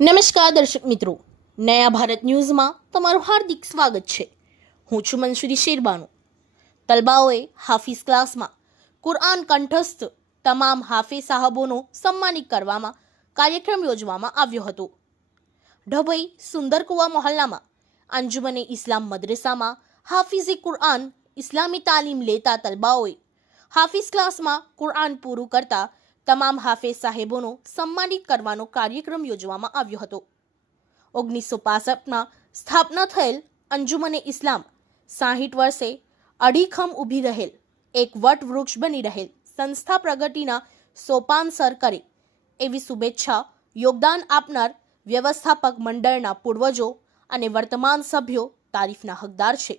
નમસ્કાર દર્શક મિત્રો. નયા ભારત ન્યૂઝમાં તમારું હાર્દિક સ્વાગત છે. હું છું મનસુરી શેરબાનુ. તલબાઓએ હાફિઝ ક્લાસમાં કુરઆન કંઠસ્થ તમામ હાફે સાહબોનો સન્માનિત કરવામાં કાર્યક્રમ યોજવામાં આવ્યો હતો. ઢભઈ સુંદરકુવા મોહલ્લામાં અંજુમને ઇસ્લામ મદ્રેસામાં હાફિઝે કુરઆન ઇસ્લામી તાલીમ લેતા તલબાઓએ હાફિઝ ક્લાસમાં કુરઆન પૂરું કરતા તમામ હાફેઝ સાહેબોનો સન્માનિત કરવાનો કાર્યક્રમ યોજવામાં આવ્યો હતો. ઓગણીસો પાસઠમાં સ્થાપના થયેલ અંજુમને ઇસ્લામ સાહીઠ વર્ષે અડીખમ ઊભી રહેલ, એક વટ વૃક્ષ બની રહેલ, સંસ્થા પ્રગતિના સોપાન સર કરે એવી શુભેચ્છા યોગદાન આપનાર વ્યવસ્થાપક મંડળના પૂર્વજો અને વર્તમાન સભ્યો તારીફના હકદાર છે.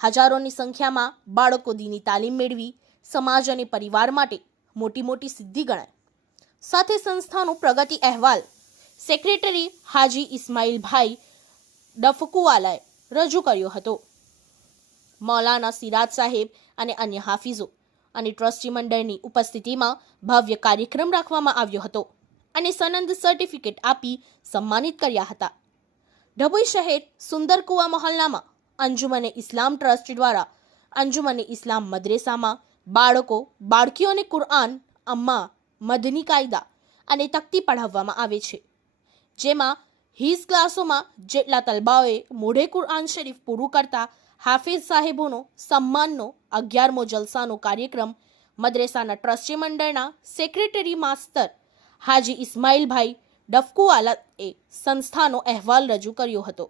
હજારોની સંખ્યામાં બાળકો દીની તાલીમ મેળવી સમાજ અને પરિવાર માટે મોટી મોટી સિદ્ધિ ગણાય. સાથે સંસ્થાનો પ્રગતિ અહેવાલ. સેક્રેટરી હાજી ઇસ્માઇલભાઈ ડફકુવાલાએ રજૂ કર્યો હતો. મૌલાના સિરાજ સાહેબ અને અન્ય હાફિઝો અને ટ્રસ્ટી મંડળની ઉપસ્થિતિમાં ભવ્ય કાર્યક્રમ રાખવામાં આવ્યો હતો અને સનંદ સર્ટિફિકેટ આપી સન્માનિત કર્યા હતા. ડભોઈ શહેર સુંદરકુવા મહોલ્લામાં અંજુમને ઇસ્લામ ટ્રસ્ટ દ્વારા અંજુમને ઇસ્લામ મદ્રેસામાં બાળકો, બાળકીઓને કુરઆન, અમ્મા મદની કાયદા અને તકતી પઢાવવામાં આવે છે. જેમાં હિઝ ક્લાસોમાં જેટલા તલબાઓએ મોઢે કુરઆન શરીફ પૂરું કરતા હાફિઝ સાહેબોનો સન્માનનો અગિયારમો જલસાનો કાર્યક્રમ મદ્રેસાના ટ્રસ્ટી મંડળના સેક્રેટરી માસ્તર હાજી ઇસ્માઇલભાઈ ડફકુવાલાએ સંસ્થાનો અહેવાલ રજૂ કર્યો હતો.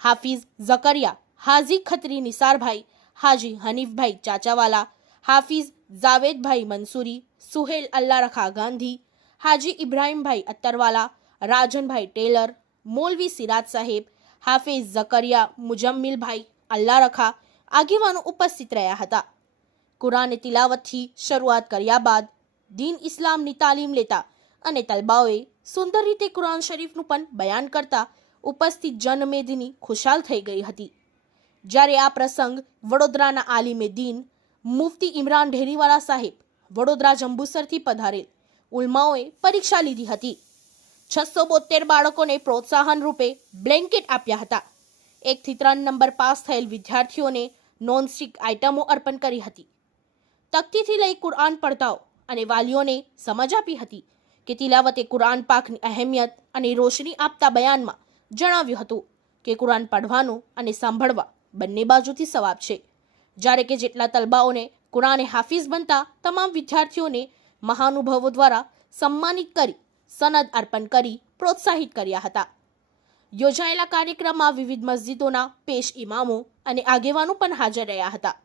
હાફિઝ ઝકરિયા, હાજી ખત્રી નિસારભાઈ, હાજી હનીફભાઈ ચાચાવાલા હાફિઝ જાવેદભાઈ મંસૂરી, સુહેલ અલ્લારખા ગાંધી, હાજી ઇબ્રાહીમભાઈ અત્તરવાલા, રાજનભાઈ ટેલર, મોલવી સિરાજ સાહેબ, હાફિઝ ઝકરિયા, મુજમ્મિલભાઈ અલ્લારખા આગેવાનો ઉપસ્થિત રહ્યા હતા. કુરાન તિલાવતથી શરૂઆત કર્યા બાદ દીન ઇસ્લામની તાલીમ લેતા અને તલબાઓએ સુંદર રીતે કુરાન શરીફનું પણ બયાન કરતા ઉપસ્થિત જનમેદની ખુશાલ થઈ ગઈ હતી. જ્યારે આ પ્રસંગ વડોદરાના આલિમે દીન મુફતી ઇમરાન ઢેરીવાલા સાહેબ વડોદરા જંબુસરથી પધારેલ. ઉલમાઓએ પરીક્ષા લીધી હતી. છસો બોતેર બાળકોને પ્રોત્સાહન રૂપે બ્લેન્કેટ આપ્યા હતા. એકથી ત્રણ નંબર પાસ થયેલ વિદ્યાર્થીઓને નોનસ્ટિક આઇટમો અર્પણ કરી હતી. તકતીથી લઈ કુરઆન પડતાઓ અને વાલીઓને સમજ આપી હતી કે તિલાવતે કુરાન પાકની અહેમિયત અને રોશની આપતા બયાનમાં જણાવ્યું હતું કે કુરાન પઢવાનું અને સાંભળવા બંને બાજુથી સવાબ છે. જ્યારે કે જેટલા તલબાઓને કુરાને હાફિઝ બનતા તમામ વિદ્યાર્થીઓને મહાનુભાવો દ્વારા સન્માનિત કરી સનદ અર્પણ કરી પ્રોત્સાહિત કર્યા હતા યોજાયેલા કાર્યક્રમમાં વિવિધ મસ્જિદોના પેશ ઇમામો અને આગેવાનો પણ હાજર રહ્યા હતા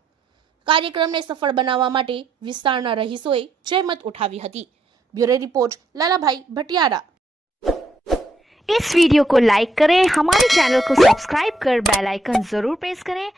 કાર્યક્રમને સફળ બનાવવા માટે વિસ્તારના રહીશોએ જહેમત ઉઠાવી હતી બ્યુરો રિપોર્ટ લાલાભાઈ ભટિયારા इस वीडियो को लाइक करें हमारे चैनल को सब्सक्राइब कर बेल आइकन जरूर प्रेस करें